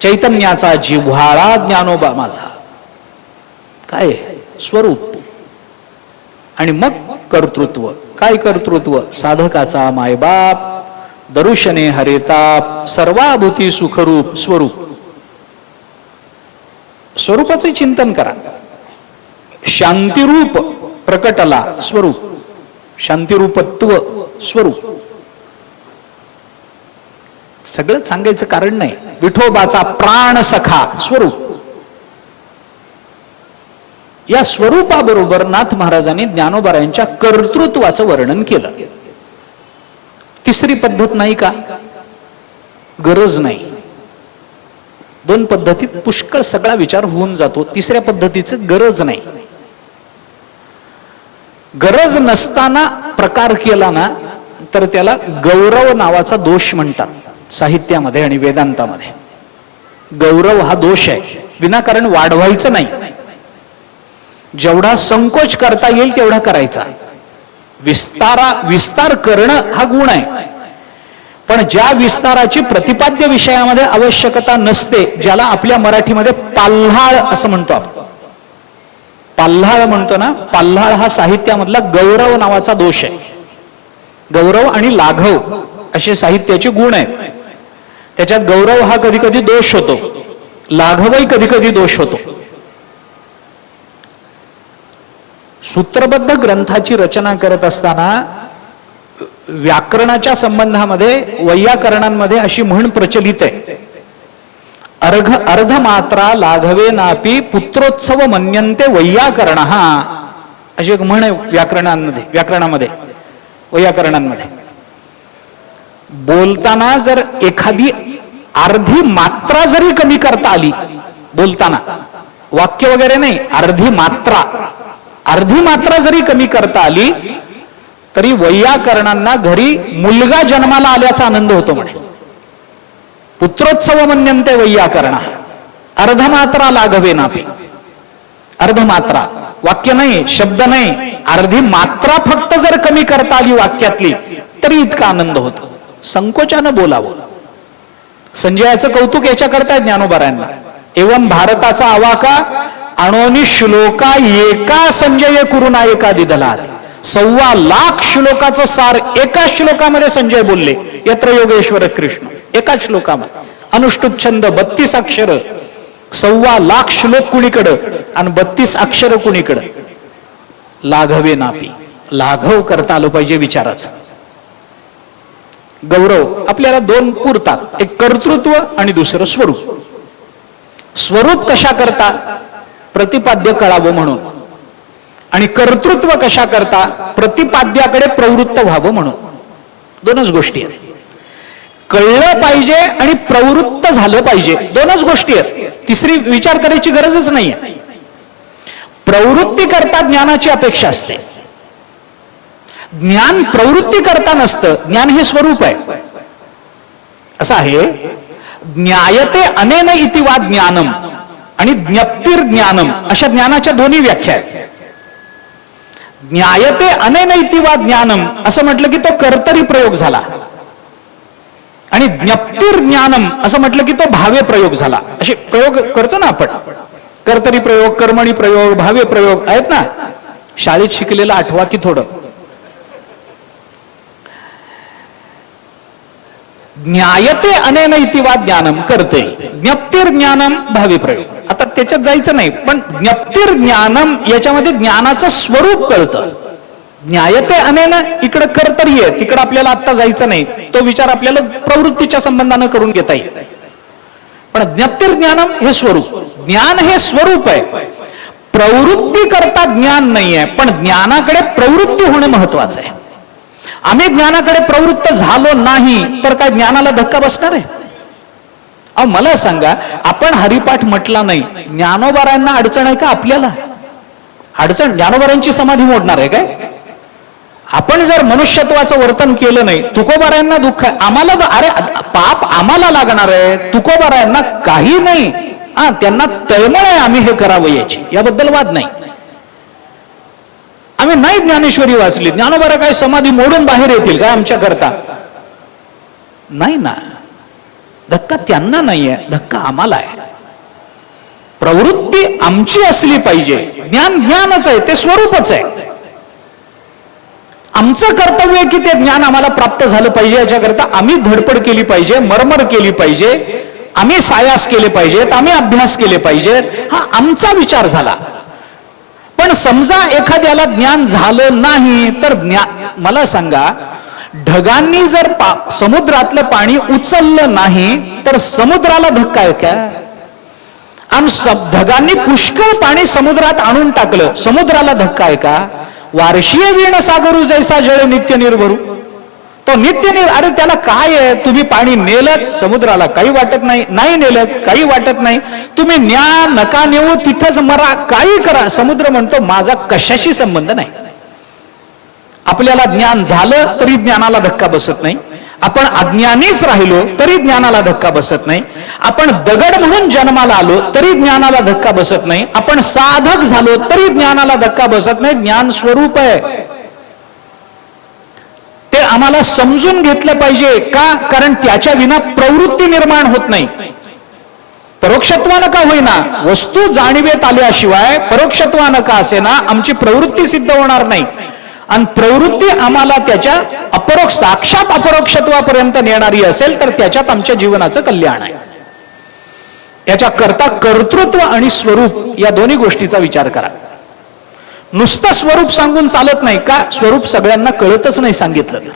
चैतन्याचा जिव्हाळा ज्ञानोबा माझा. काय स्वरूप. आणि मग कर्तृत्व. काय कर्तृत्व? साधकाचा मायबाप, दरुशने हरेताप, सर्वाभूती सुखरूप स्वरूप. स्वरूपाचे चिंतन करा. शांतिरूप प्रकटला स्वरूप. शांतिरूपत्व स्वरूप. सगळं सांगायचं कारण नाही. विठोबाचा प्राण सखा स्वरूप. या स्वरूपाबरोबर नाथ महाराजांनी ज्ञानोबारायांच्या कर्तृत्वाचं वर्णन केलं. तिसरी पद्धत नाही का? गरज नाही. दोन पद्धतीत पुष्कळ सगळा विचार होऊन जातो. तिसऱ्या पद्धतीचं गरज नाही. गरज नसताना प्रकार केला ना तर त्याला गौरव नावाचा दोष म्हणतात साहित्यामध्ये आणि वेदांतामध्ये. गौरव हा दोष आहे. विनाकारण वाढवायचं नाही. जेवढा संकोच करता येईल तेवढा करायचा. विस्तार करणं हा गुण आहे. पण ज्या विस्ताराची प्रतिपाद्य विषयामध्ये आवश्यकता नसते, ज्याला आपल्या मराठीमध्ये पाल्हाळ असं म्हणतो आपण. पाल्हाळ म्हणतो ना, पाल्हाळ हा साहित्यामधला गौरव नावाचा दोष आहे. गौरव आणि लाघव असे साहित्याचे गुण आहेत. त्याच्यात गौरव हा कधी कधी दोष होतो, लाघवही कधी कधी दोष होतो. सूत्रबद्ध ग्रंथाची रचना करत असताना व्याकरणाच्या संबंधामध्ये वैयाकरणांमध्ये अशी म्हण प्रचलित आहे, अर्धमात्रा लाघवे नापी पुत्रोत्सव मन्यन्ते वैयाकरण. अशी एक म्हण आहे व्याकरणामध्ये वैयाकरणांमध्ये. बोलताना जर एखादी अर्धी मात्रा जरी कमी करता आली, बोलताना वाक्य वगैरे नाही, अर्धी मात्रा जरी कमी करता आली तरी वैयाकरणांना घरी मुलगा जन्माला आल्याचा आनंद होतो म्हणे. पुत्रोत्सव मन्यन्ते वैयाकरण. अर्धमात्रा लाघवे नापी. अर्धमात्रा, वाक्य नाही, शब्द नाही, अर्धी मात्रा फक्त जर कमी करता आली वाक्यातली तरी इतका आनंद होतो. संकोचानं बोलावं. संजयाचं कौतुक याच्याकरता ज्ञानोबारायांना. एवं भारताचा आवाका अणोनी श्लोका एका संजय कुरुना एका दिदलात. 1.25 श्लोकाचं सार एका श्लोकामध्ये संजय बोलले. यत्र योगेश्वर कृष्ण. एका श्लोकामध्ये अनुष्टुप छंद 32 अक्षर, 1.25 श्लोक कुणीकडं आणि 32 अक्षर कुणीकडं. लाघवे नापी. लाघव करता आलं पाहिजे विचाराचं. गौरव आपल्याला दोन पुरतात, एक कर्तृत्व आणि दुसरं स्वरूप. स्वरूप कशा करता? प्रतिपाद्य कळावं म्हणून. आणि कर्तृत्व कशा करता? प्रतिपाद्याकडे प्रवृत्त व्हावं म्हणून. दोनच गोष्टी आहेत. कळलं पाहिजे आणि प्रवृत्त झालं पाहिजे, दोनच गोष्टी आहेत. तिसरी विचार करायची गरजच नाहीये. प्रवृत्ती करता ज्ञानाची अपेक्षा असते. ज्ञान प्रवृत्ती करता नसतं. ज्ञान हे स्वरूप आहे. असं आहे, ज्ञायते अनेन इति वा ज्ञानम आणि ज्ञप्तिर् ज्ञानम अशा ज्ञानाच्या दोन्ही व्याख्या आहेत. ज्ञायते अनेन इति वा ज्ञानम असं म्हटलं की तो कर्तरी प्रयोग झाला, आणि ज्ञप्तिर् ज्ञानम असं म्हटलं की तो भावे प्रयोग झाला. असे प्रयोग करतो ना आपण. कर्तरी प्रयोग, कर्मणी प्रयोग, भावे प्रयोग आहेत ना. शाळेत शिकलेलं आठवा की थोडं. ज्ञायते अनेन इति वा ज्ञानम करते, ज्ञप्तिर् ज्ञानम भावे प्रयोग. आता त्याच्यात जायचं नाही, पण ज्ञप्तिर् ज्ञानम याच्यामध्ये ज्ञानाचं स्वरूप कळतं. ज्ञायते अनेन इकडं कर्तरी आहे, तिकडं आपल्याला आता जायचं नाही. तो विचार आपल्याला प्रवृत्तीच्या संबंधानं करून घेता येईल. पण ज्ञप्तिर् ज्ञानम हे स्वरूप. ज्ञान हे स्वरूप आहे. प्रवृत्ती करता ज्ञान नाही आहे, पण ज्ञानाकडे प्रवृत्ती होणं महत्वाचं आहे. आम्ही ज्ञानाकडे प्रवृत्त झालो नाही तर काय ज्ञानाला धक्का बसणार आहे? अहो मला सांगा, आपण हरिपाठ म्हटला नाही, ज्ञानोबारायांना अडचण आहे का? आपल्याला अडचण? ज्ञानोबारायांची समाधी मोडणार आहे काय? आपण जर मनुष्यत्वाचं वर्तन केलं नाही, तुकोबारायांना दुःख आहे. आम्हाला अरे पाप आम्हाला लागणार आहे, तुकोबारायांना काही नाही. त्यांना तळमळ आहे आम्ही हे करावं याची, याबद्दल वाद नाही. आम्ही नाही ज्ञानेश्वरी वाचली, ज्ञानोबारा काय समाधी मोडून बाहेर येतील काय आमच्या करता? नाही ना. धक्का त्यांना नाहीये, धक्का आम्हाला आहे. प्रवृत्ती आमची असली पाहिजे. ज्ञान ज्ञानच आहे, ते स्वरूपच आहे. आमचं कर्तव्य आहे की ते ज्ञान आम्हाला प्राप्त झालं पाहिजे. याच्याकरता आम्ही धडपड केली पाहिजे, मरमर केली पाहिजे, आम्ही सायास केले पाहिजेत, आम्ही अभ्यास केले पाहिजेत. हा आमचा विचार झाला. पण समजा एखाद्याला ज्ञान झालं नाही तर मला सांगा, ढगांनी जर समुद्रातलं पाणी उचललं नाही तर समुद्राला धक्का आहे का? आणि ढगांनी पुष्कळ पाणी समुद्रात आणून टाकलं, समुद्राला धक्का आहे का? वार्षीय वीण सागरू जैसा जळ नित्य निर्भरू, तो नित्य अरे त्याला काय आहे? तुम्ही पाणी नेलत, समुद्राला काही वाटत नाही, नाही नेलत काही वाटत नाही. तुम्ही न्या नका नेऊ, तिथंच मरा, काही करा, समुद्र म्हणतो माझा कशाशी संबंध नाही. आपल्याला ज्ञान झालं तरी ज्ञानाला धक्का बसत नाही. आपण अज्ञानीच राहिलो तरी ज्ञानाला धक्का बसत नाही. आपण दगड म्हणून जन्माला आलो तरी ज्ञानाला धक्का बसत नाही. आपण साधक झालो तरी ज्ञानाला धक्का बसत नाही. ज्ञान स्वरूप आहे, ते आम्हाला समजून घेतलं पाहिजे. का? कारण त्याच्या विना प्रवृत्ती निर्माण होत नाही. परोक्षत्वानं का होईना, वस्तू जाणीवेत आल्याशिवाय परोक्षत्वानं का असेना आमची प्रवृत्ती सिद्ध होणार नाही. आणि प्रवृत्ती आम्हाला त्याच्या साक्षात अपरोक्षत्वापर्यंत नेणारी असेल तर त्याच्यात आमच्या जीवनाचं कल्याण आहे. याच्या करता कर्तृत्व आणि स्वरूप या दोन्ही गोष्टीचा विचार करा. नुसतं स्वरूप सांगून चालत नाही. का? स्वरूप सगळ्यांना कळतच नाही सांगितलं तर.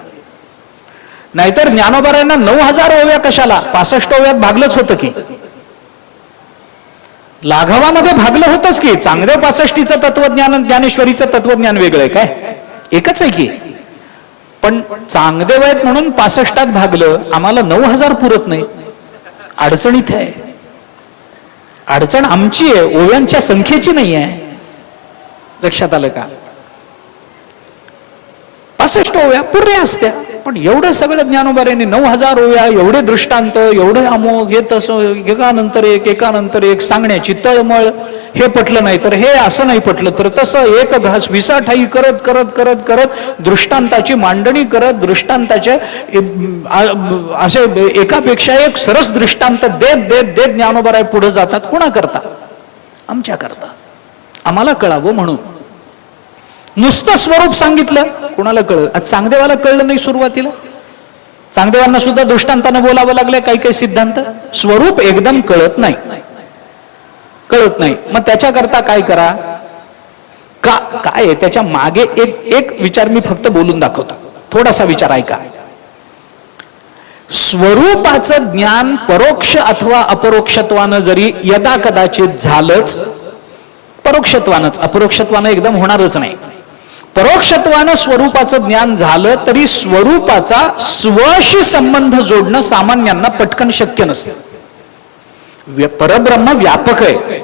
नाहीतर ज्ञानोबारायांना 9000 ओव्या कशाला, 65 ओव्यात भागलंच होतं की. लाघवामध्ये भागलं होतच की. चांगदेव 65चं तत्वज्ञान, ज्ञानेश्वरीचं तत्वज्ञान वेगळं आहे काय? एकच आहे की. पण चांगदेव आहेत म्हणून 65त भागलं, आम्हाला 9000 पुरत नाही. अडचणीत आहे. अडचण आमची आहे, ओव्यांच्या संख्येची नाही आहे. लक्षात आलं का? 65 ओव्या पुऱ्या असत्या, पण एवढं सगळं ज्ञानोबाऱ्यांनी 9000 ओव्या, एवढे दृष्टांत, एवढे अमोघ, हे तसं एकानंतर एक सांगण्याची तळमळ. हे पटलं नाही तर हे, असं नाही पटलं तर तसं, एक घास विसाठाई करत करत करत करत दृष्टांताची मांडणी करत, दृष्टांताचे असे एकापेक्षा एक सरस दृष्टांत देत देत देत ज्ञानोबाराय पुढे जातात. कुणा करता? आमच्या करता, आम्हाला कळावं म्हणून. नुसतं स्वरूप सांगितलं, कुणाला कळलं? आज चांगदेवाला कळलं नाही सुरुवातीला. चांगदेवांना सुद्धा दृष्टांतानं बोलावं लागलं काही काही सिद्धांत. स्वरूप एकदम कळत नाही, कळत नाही. मग त्याच्याकरता काय करा? काय त्याच्या मागे एक विचार मी फक्त बोलून दाखवतो, थोडासा विचार ऐका. स्वरूपाचं ज्ञान परोक्ष अथवा अपरोक्षत्वानं जरी यदा कदाचित झालंच, परोक्षत्वानंच, अपरोक्षत्वानं एकदम होणारच नाही. परोक्षत्वानं स्वरूपाचं ज्ञान झालं तरी स्वरूपाचा स्वशी संबंध जोडणं सामान्यांना पटकन शक्य नसतं. परब्रह्म व्यापक आहे,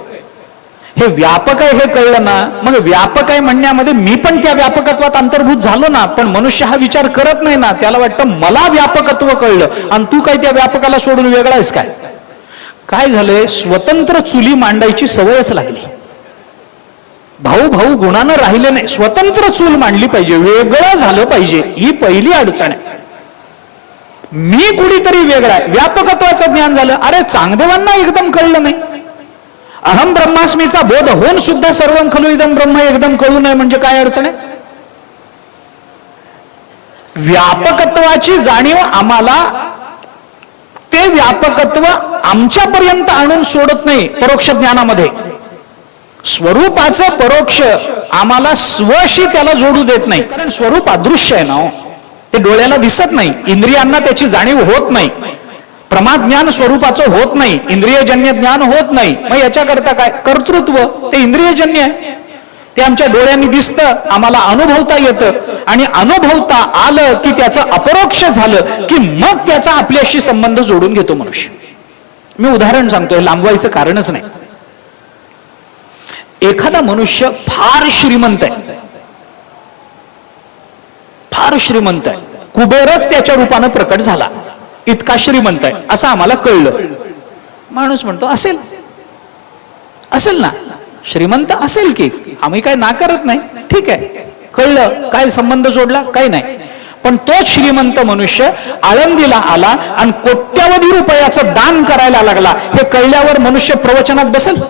हे व्यापक आहे हे कळलं ना, मग व्यापक आहे म्हणण्यामध्ये मी पण त्या व्यापकत्वात अंतर्भूत झालो ना. पण मनुष्य हा विचार करत नाही ना, त्याला वाटतं मला व्यापकत्व कळलं आणि तू काय त्या व्यापकाला सोडून वेगळा आहेस काय? काय झालंय? स्वतंत्र चुली मांडायची सवयच लागली. भाऊ भाऊ गुणानं राहिले नाही, स्वतंत्र चूल मांडली पाहिजे, वेगळं झालं पाहिजे. ही पहिली अडचण आहे. मी कुणीतरी वेगळा आहे, व्यापकत्वाचं ज्ञान झालं. अरे चांगदेवांना एकदम कळलं नाही. अहम ब्रह्मास्मीचा बोध होऊन सुद्धा सर्वं खलु इदं ब्रह्म एकदम कळू नये म्हणजे काय अडचण आहे? व्यापकत्वाची जाणीव आम्हाला ते व्यापकत्व आमच्यापर्यंत आणून सोडत नाही परोक्ष ज्ञानामध्ये. स्वरूपाचं परोक्ष आम्हाला स्वशी त्याला जोडू देत नाही. कारण स्वरूप अदृश्य आहे ना, ते डोळ्याला दिसत नाही, इंद्रियांना त्याची जाणीव होत नाही. प्रमाज्ञान स्वरूपाचं होत नाही, इंद्रियजन्य ज्ञान होत नाही. मग याच्याकरता काय? कर्तृत्व, ते इंद्रियजन्य आहे, ते आमच्या डोळ्यांनी दिसतं, आम्हाला अनुभवता येतं. आणि अनुभवता आलं की त्याचं अपरोक्ष झालं की मग त्याचा आपल्याशी संबंध जोडून घेतो मनुष्य. मी उदाहरण सांगतोय, लांबवायचं कारणच नाही. एखादा मनुष्य फार श्रीमंत आहे, फार श्रीमंत आहे, कुबेरच त्याच्या रूपानं प्रकट झाला, इतका श्रीमंत आहे असं आम्हाला कळलं. माणूस म्हणतो असेल, असेल ना, श्रीमंत असेल की, आम्ही काय नाकारत नाही, ठीक आहे, कळलं. काय संबंध जोडला? काही नाही. पण तोच श्रीमंत मनुष्य आळंदीला आला आणि कोट्यावधी रुपयाचं दान करायला लागला, हे कळल्यावर मनुष्य प्रवचनात बसेल?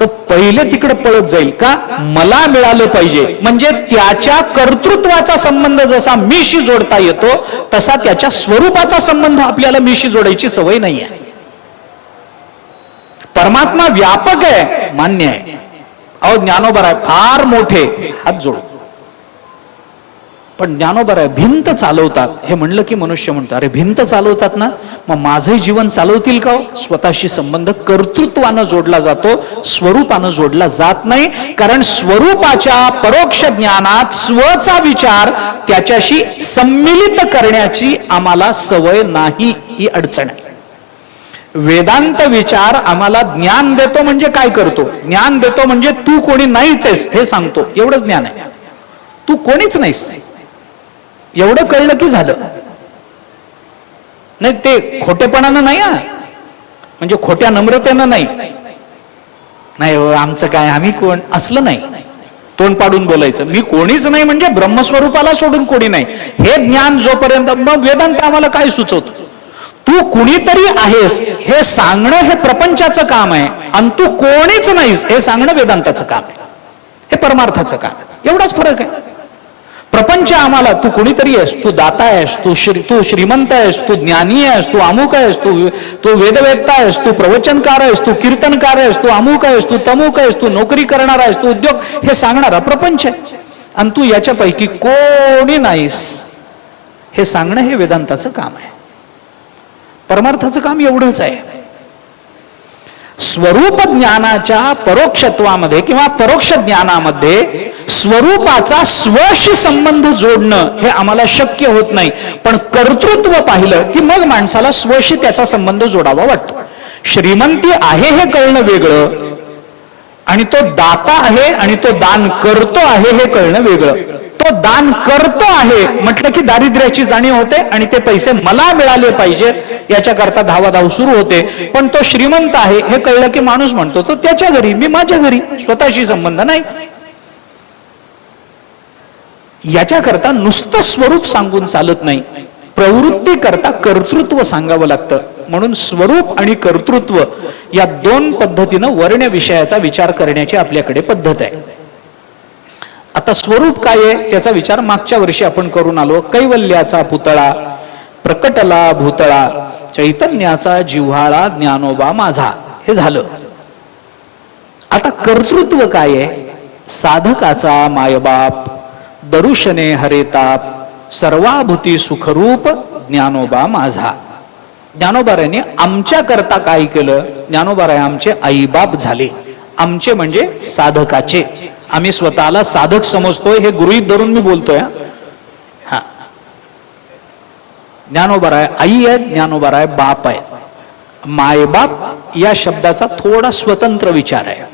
तर पहिले तिकडे पळत जाईल का, मला मिळालं पाहिजे. म्हणजे त्याच्या कर्तृत्वाचा संबंध जसा मीशी जोडता येतो तसा त्याच्या स्वरूपाचा संबंध आपल्याला मीशी जोडायची सवय नाही आहे. परमात्मा व्यापक आहे, मान्य आहे. अहो ज्ञानोबा आहे फार मोठे, हात जोड. पण ज्ञानोबा आहे भिंत चालवतात, हे म्हणलं की मनुष्य म्हणतो अरे भिंत चालवतात ना, मग माझंही जीवन चालवतील का? स्वतःशी संबंध कर्तृत्वानं जोडला जातो, स्वरूपानं जोडला जात नाही. कारण स्वरूपाच्या परोक्ष ज्ञानात स्वचा विचार त्याच्याशी सम्मिलित करण्याची आम्हाला सवय नाही, ही अडचण आहे. वेदांत विचार आम्हाला ज्ञान देतो म्हणजे काय करतो? ज्ञान देतो म्हणजे तू कोणी नाहीच आहेस हे सांगतो, एवढंच ज्ञान आहे. तू कोणीच नाहीस एवढं कळलं की झालं. नाही ते खोटेपणानं नाही, म्हणजे खोट्या नम्रतेनं नाही, नाही आमचं काय आम्ही कोण असलं नाही. तोंड पाडून बोलायचं मी कोणीच नाही म्हणजे ब्रह्मस्वरूपाला सोडून कोणी नाही, हे ज्ञान जोपर्यंत, मग वेदांत आम्हाला काय सुचवतो? तू कुणीतरी आहेस हे सांगणं हे प्रपंचाचं काम आहे, आणि तू कोणीच नाहीस हे सांगणं वेदांताचं काम आहे, हे परमार्थाचं काम आहे. एवढाच फरक आहे. प्रपंच आम्हाला तू कोणीतरी आहेस, तू दाता आहेस, तू श्रीमंत आहेस, तू ज्ञानी आहेस, तू अमुक आहेस, तू वेदवेत्ता आहेस, तू प्रवचनकार आहेस, तू कीर्तनकार आहेस, तू अमुक आहेस, तू तमुक आहेस, तू नोकरी करणार आहेस, तू उद्योग, हे सांगणारा प्रपंच आहे. आणि तू याच्यापैकी कोणी नाहीस हे सांगणं हे वेदांताचं काम आहे. परमार्थाचं काम एवढंच आहे. स्वरूप ज्ञानाच्या परोक्षत्वामध्ये किंवा परोक्ष ज्ञानामध्ये स्वरूपाचा स्वशी संबंध जोडणं हे आम्हाला शक्य होत नाही. पण कर्तृत्व पाहिलं की मग माणसाला स्वशी त्याचा संबंध जोडावा वाटतो. श्रीमंती आहे हे कळणं वेगळं, आणि तो दाता आहे आणि तो दान करतो आहे हे कळणं वेगळं. तो दान करतो आहे म्हटलं की दारिद्र्याची जाणीव होते आणि ते पैसे मला मिळाले पाहिजेत याच्याकरता धावाधाव सुरू होते. पण तो श्रीमंत आहे हे कळलं की माणूस म्हणतो तो त्याच्या घरी, मी माझ्या घरी, स्वतःशी संबंध नाही. याच्याकरता नुसतं स्वरूप सांगून चालत नाही, प्रवृत्ती करता कर्तृत्व सांगावं लागतं. म्हणून स्वरूप आणि कर्तृत्व या दोन पद्धतीनं वर्ण विषयाचा विचार करण्याची आपल्याकडे पद्धत आहे. आता स्वरूप काय आहे त्याचा विचार मागच्या वर्षी आपण करून आलो. कैवल्याचा पुतळा प्रकटला भूतळा, चैतन्याचा जिव्हाळा ज्ञानोबा माझा, हे झालं. आता कर्तृत्व काय आहे? साधकाचा मायबाप, दरुशने हरेताप, सर्वाभूती सुखरूप ज्ञानोबा माझा. ज्ञानोबारायांनी आमच्या करता काय केलं? ज्ञानोबाराय आमचे आईबाप झाले. आमचे म्हणजे साधकाचे. आम्ही स्वतःला साधक समजतोय हे गृहीत धरून मी बोलतोय. हा, ज्ञानोबाराय आई आहे, ज्ञानोबाराय बाप आहे. मायबाप या शब्दाचा थोडा स्वतंत्र विचार आहे.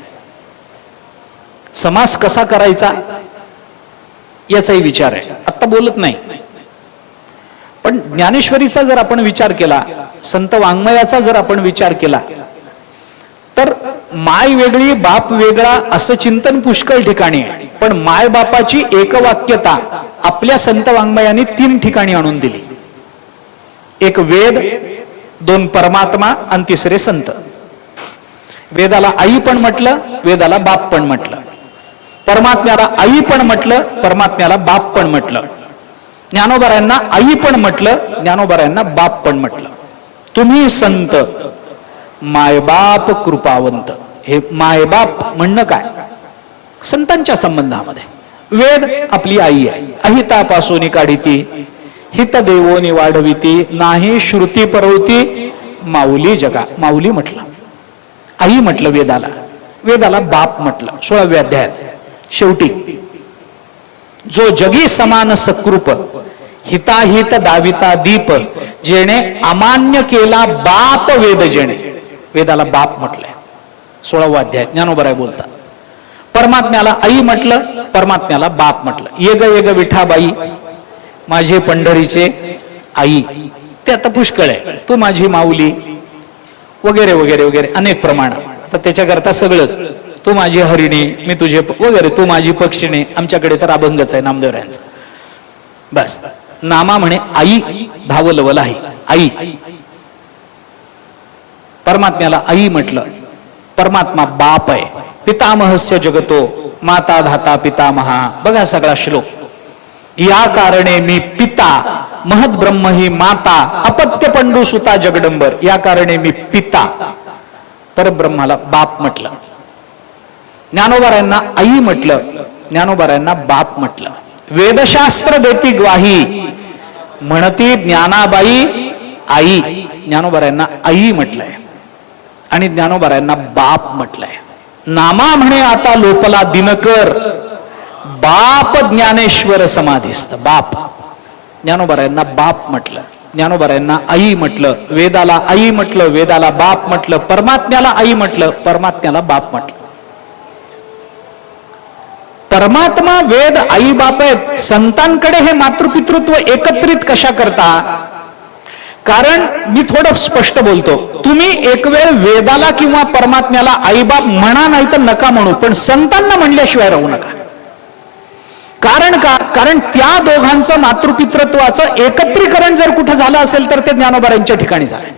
समास कसा करायचा याचाही विचार आहे, आता बोलत नाही. पण ज्ञानेश्वरीचा जर आपण विचार केला, संत वाङ्मयाचा जर आपण विचार केला, तर माय वेगळी बाप वेगळा असं चिंतन पुष्कळ ठिकाणी आहे. पण माय बापाची एकवाक्यता आपल्या संत वाङ्मयाने 3 ठिकाणी आणून दिली. एक वेद, 2 परमात्मा आणि 3 संत. वेदाला आई पण म्हटलं, वेदाला बाप पण म्हटलं. परमात्म्याला आई पण म्हटलं, परमात्म्याला बाप पण म्हटलं. ज्ञानोबारायांना आई पण म्हटलं, ज्ञानोबारायांना बाप पण म्हटलं. तुम्ही संत मायबाप कृपावंत. हे मायबाप म्हणणं काय? संतांच्या संबंधामध्ये वेद आपली आई आहे. अहितापासून काढिती, हित देवोनी वाढविती, नाही श्रुती परवती माऊली जगा. माऊली म्हटलं, आई म्हटलं वेदाला, वेदाला बाप म्हटलं 16व्या अध्यायात शेवटी. जो जगी समान सकृप, हिताहित दाविता दीप, जेणे अमान्य केला बाप वेद जेणे. वेदाला बाप म्हटलंय 16वा अध्याय ज्ञानोबराय बोलतात. परमात्म्याला आई म्हटलं, परमात्म्याला बाप म्हटलं. येग येग विठाबाई माझे पंढरीचे आई, ते आता पुष्कळ आहे. तू माझी माऊली वगैरे वगैरे वगैरे अनेक प्रमाण. आता त्याच्याकरता सगळंच, तू माझी हरिणी, मी तुझे वगैरे, तू माझी पक्षिणी. आमच्याकडे तर अभंगच आहे नामदेवरायांचा. बस. नामा म्हणे आई, धावलवल आहे आई. परमात्म्याला आई म्हटलं. परमात्मा बाप आहे. पितामहस्य जगतो माता धाता पितामहा. बघा सगळा श्लोक. या कारणे मी पिता, महद ब्रह्म ही माता, अपत्य पंडू सुता जगदंबर. या कारणे मी पिता, परब्रह्माला बाप म्हटलं. ज्ञानोबारायांना आई म्हटलं, ज्ञानोबारायांना बाप म्हटलं. वेदशास्त्र देती ग्वाही, म्हणती ज्ञानाबाई आई. ज्ञानोबारायांना आई म्हटलंय आणि ज्ञानोबारायांना बाप म्हटलंय. नामा म्हणे आता लोपला दिनकर, बाप ज्ञानेश्वर समाधीस्थ. बाप. ज्ञानोबारायांना बाप म्हटलं, ज्ञानोबारायांना आई म्हटलं. वेदाला आई म्हटलं, वेदाला बाप म्हटलं. परमात्म्याला आई म्हटलं, परमात्म्याला बाप म्हटलं. परमात्मा, वेद, आई बाप आहेत. संतांकडे हे मातृपितृत्व एकत्रित कशा करता? कारण मी थोडं स्पष्ट बोलतो. तुम्ही एक वेळ वेदाला किंवा परमात्म्याला आईबाप म्हणा, नाही तर नका म्हणू, पण संतांना म्हणल्याशिवाय राहू नका. कारण का? कारण त्या दोघांचं मातृपितृत्वाचं एकत्रीकरण जर कुठं झालं असेल तर ते ज्ञानोबारांच्या ठिकाणी झालंय.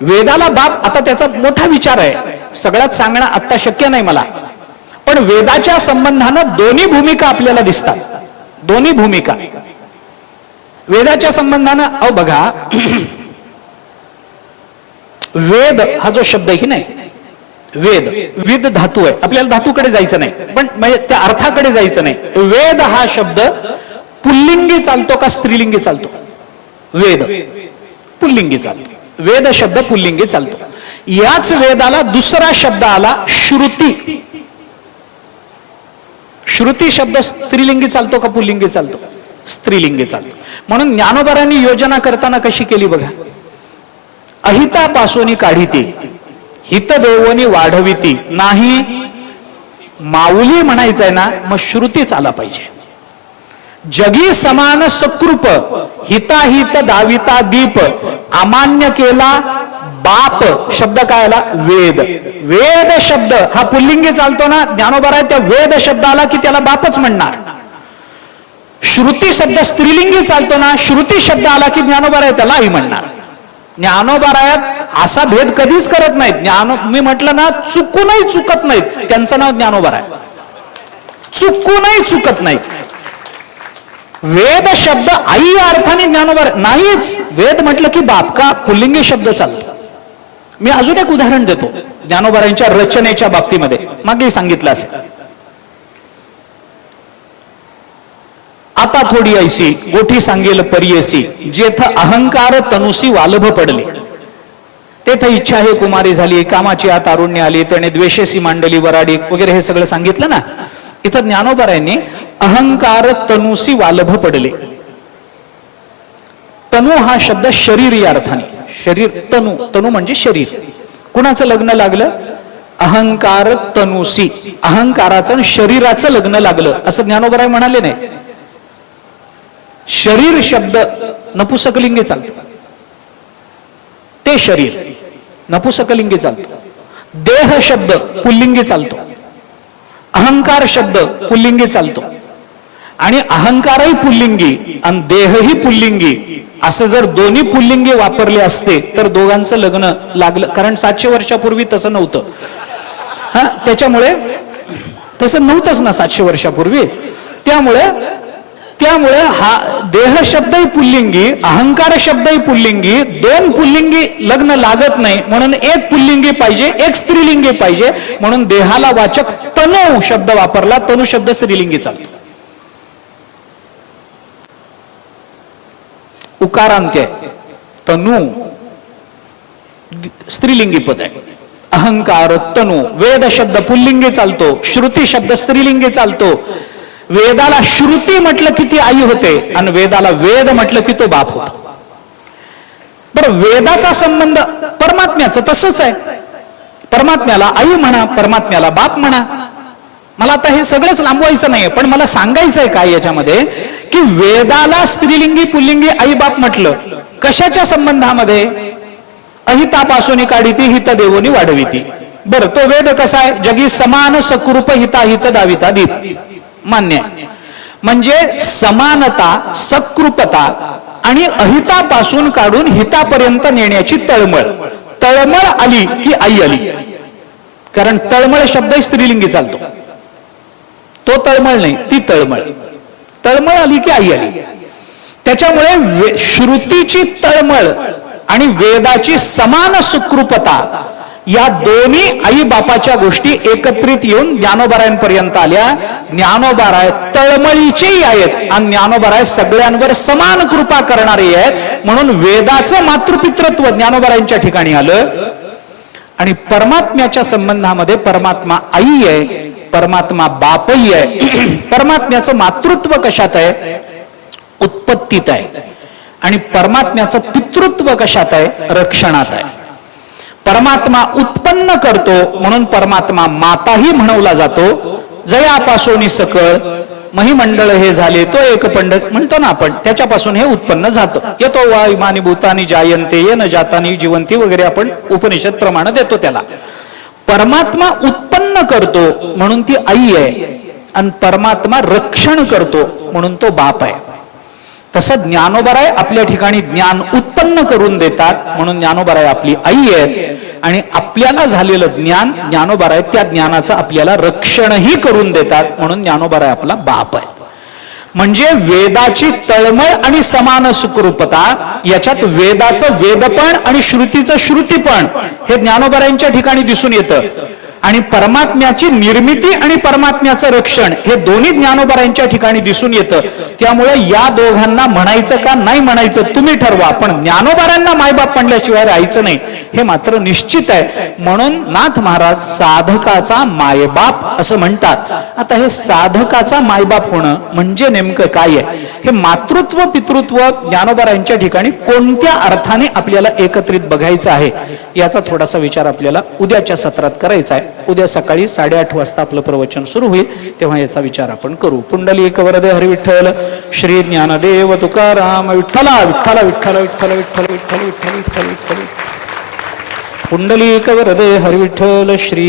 वेदाला बाप, आता त्याचा मोठा विचार आहे, सगळ्यात सांगणं आता शक्य नाही मला, पण वेदाच्या संबंधानं दोन्ही भूमिका आपल्याला दिसतात. दोन्ही भूमिका वेदाच्या संबंधानं. अहो बघा, वेद हा जो शब्द आहे की नाही, वेद, विद धातू आहे. आपल्याला धातूकडे जायचं नाही, पण म्हणजे त्या अर्थाकडे जायचं नाही. वेद हा शब्द पुल्लिंगी चालतो का स्त्रीलिंगी चालतो? वेद पुल्लिंगी चालतो. वेद शब्द पुल्लिंगी चालतो. याच वेदाला दुसरा शब्द आला श्रुती. श्रुती शब्द स्त्रीलिंगी चालतो का पुल्लिंगी चालतो? स्त्रीलिंगी चालतो. म्हणून ज्ञानोबारांनी योजना करताना कशी केली बघा. अहितापासून काढिती, हित देवोनी वाढविती. नाही माऊली म्हणायचंय ना, मग श्रुतीच आला पाहिजे. जगी समान सकृप, हिताहित दाविता दीप. अमान्य केला बाप शब्द काय आला? वेद. वेद शब्द हा पुल्लिंगी चालतो ना, ज्ञानोबा त्या वेद शब्द आला की त्याला बापच म्हणणार. श्रुती शब्द स्त्रीलिंगी चालतो ना, श्रुती शब्द आला की ज्ञानोबा त्याला आई म्हणणार. ज्ञानोबारायात असा भेद कधीच करत नाहीत. मी म्हटलं ना, चुकूनही चुकत नाहीत. त्यांचं नाव ज्ञानोबाराय. चुकूनही चुकत नाहीत. वेद शब्द आई या अर्थाने ज्ञानोबा नाहीच. वेद म्हटलं की बाप का पुल्लिंगी शब्द चालतो. मी अजून एक उदाहरण देतो ज्ञानोबारांच्या रचनेच्या बाबतीमध्ये, मागे सांगितलं असेल. आता थोडी ऐसी गोठी सांगेल परियसी, जेथ अहंकार तनुसी वालभ पडले. तेथ इच्छा हे कुमारी झाली, कामाची आत तारुण्य आली, त्याने द्वेषेसी मांडली वराडी वगैरे हे सगळं सांगितलं ना. इथं ज्ञानोबारायांनी अहंकार तनुसी वालभ पडले. तनु हा शब्द शरीर या अर्थाने. शरीर, तनु, तनु म्हणजे शरीर. कुणाचं लग्न लागलं? अहंकार तनुसी. अहंकाराचं आणि शरीराचं लग्न लागलं असं ज्ञानोबाराय म्हणाले नाही. शरीर शब्द नपुसकलिंगी चालतो. ते शरीर नपुसकलिंगी चालतो. देह शब्द पुल्लिंगी चालतो. अहंकार शब्द पुल्लिंगी चालतो. आणि अहंकारही पुल्लिंगी आणि देहही पुल्लिंगी. असं जर दोन्ही पुल्लिंगी वापरले असते तर दोघांचं लग्न लागलं. कारण 700 वर्षापूर्वी तसं नव्हतं. हा, त्याच्यामुळे तसं नव्हतंच ना 700 वर्षापूर्वी. त्यामुळे हा देह शब्दही पुल्लिंगी, अहंकार शब्दही पुल्लिंगी. दोन पुल्लिंगी लग्न लागत नाही, म्हणून एक पुल्लिंगी पाहिजे, एक स्त्रीलिंगी पाहिजे. म्हणून देहाला वाचक तनु शब्द वापरला. तनु शब्द स्त्रीलिंगी चालतो. उकारांत्य आहे. तनु स्त्रीलिंगी पद आहे. अहंकार तनु. वेद शब्द पुल्लिंगी चालतो, श्रुती शब्द स्त्रीलिंगी चालतो. वेदाला श्रुती म्हटलं की ती आई होते आणि वेदाला वेद म्हटलं की तो बाप होतो. बरं, वेदाचा संबंध परमात्म्याचं तसंच आहे. परमात्म्याला आई म्हणा, परमात्म्याला बाप म्हणा. मला आता हे सगळंच लांबवायचं नाहीये, पण मला सांगायचंय काय याच्यामध्ये की वेदाला स्त्रीलिंगी पुल्लिंगी आई बाप म्हटलं कशाच्या संबंधामध्ये? अहितापासून काढिती, हित देवोनी वाढविती. बरं, तो वेद कसा आहे? जगी समान सकृप हिताहित दाविता दीप. मान्य आहे. म्हणजे समानता, सकृपता आणि अहितापासून काढून हितापर्यंत नेण्याची तळमळ. तळमळ आली की आई आली. कारण तळमळ शब्द स्त्रीलिंगी चालतो. तो तळमळ नाही, ती तळमळ. तळमळ आली की आई आली. त्याच्यामुळे श्रुतीची तळमळ आणि वेदाची समान सुकृपता या दोन्ही आई बापाच्या गोष्टी एकत्रित येऊन ज्ञानोबारायांपर्यंत आल्या. ज्ञानोबाराय तळमळीचेही आहेत आणि ज्ञानोबाराय सगळ्यांवर समान कृपा करणारे आहेत. म्हणून वेदाचं मातृपितृत्व ज्ञानोबारायांच्या ठिकाणी आलं. आणि परमात्म्याच्या संबंधामध्ये परमात्मा आई आहे, परमात्मा बापही आहे. परमात्म्याचं मातृत्व कशात आहे? उत्पत्तीत आहे. आणि परमात्म्याचं पितृत्व कशात आहे? रक्षणात आहे. परमात्मा उत्पन्न करतो म्हणून परमात्मा माताही म्हणवला जातो. जयापासून सकळ महिमंडळ हे झाले तो एक पंड म्हणतो ना आपण, त्याच्यापासून हे उत्पन्न जातं. येतो वा इमानी भूतानी जायंते येन जातानी जिवंती वगैरे आपण उपनिषद प्रमाण देतो त्याला. परमात्मा उत्पन्न करतो म्हणून ती आई आहे आणि परमात्मा रक्षण करतो म्हणून तो बाप आहे. तसं ज्ञानोबाराय आपल्या ठिकाणी ज्ञान उत्पन्न करून देतात म्हणून ज्ञानोबाराय आपली आई आहेत. आणि आपल्याला झालेलं ज्ञान ज्ञानोबाराय त्या ज्ञानाचं आपल्याला रक्षणही करून देतात म्हणून ज्ञानोबाराय आपला बाप आहे. म्हणजे वेदाची तळमळ आणि समान सुकृपता, याच्यात वेदाचं वेदपण आणि श्रुतीचं श्रुतीपण हे ज्ञानोबारायांच्या ठिकाणी दिसून येतं. आणि परमात्म्याची निर्मिती आणि परमात्म्याचं रक्षण हे दोन्ही ज्ञानोबारायांच्या ठिकाणी दिसून येतं. त्यामुळे या दोघांना म्हणायचं का नाही म्हणायचं तुम्ही ठरवा, पण ज्ञानोबारांना मायबाप म्हणल्याशिवाय राहायचं नाही हे मात्र निश्चित आहे. म्हणून नाथ महाराज साधकाचा मायबाप असं म्हणतात. आता हे साधकाचा मायबाप होणं म्हणजे नेमकं काय आहे? हे मातृत्व पितृत्व ज्ञानोबारायांच्या ठिकाणी कोणत्या अर्थाने आपल्याला एकत्रित बघायचं आहे याचा थोडासा विचार आपल्याला उद्याच्या सत्रात करायचा आहे. उद्या सकाळी 8:30 वाजता आपलं प्रवचन सुरू होईल, तेव्हा याचा विचार आपण करू. पुंडलिक वरदे हरी विठ्ठल श्री ज्ञानदेव तुकाराम विठ्ठला विठ्ठला विठ्ठल विठ्ठल विठ्ठल विठ्ठल विठ्ठल विठ्ठल विठ्ठल. पुंडलिक वरदे हरी विठ्ठल श्री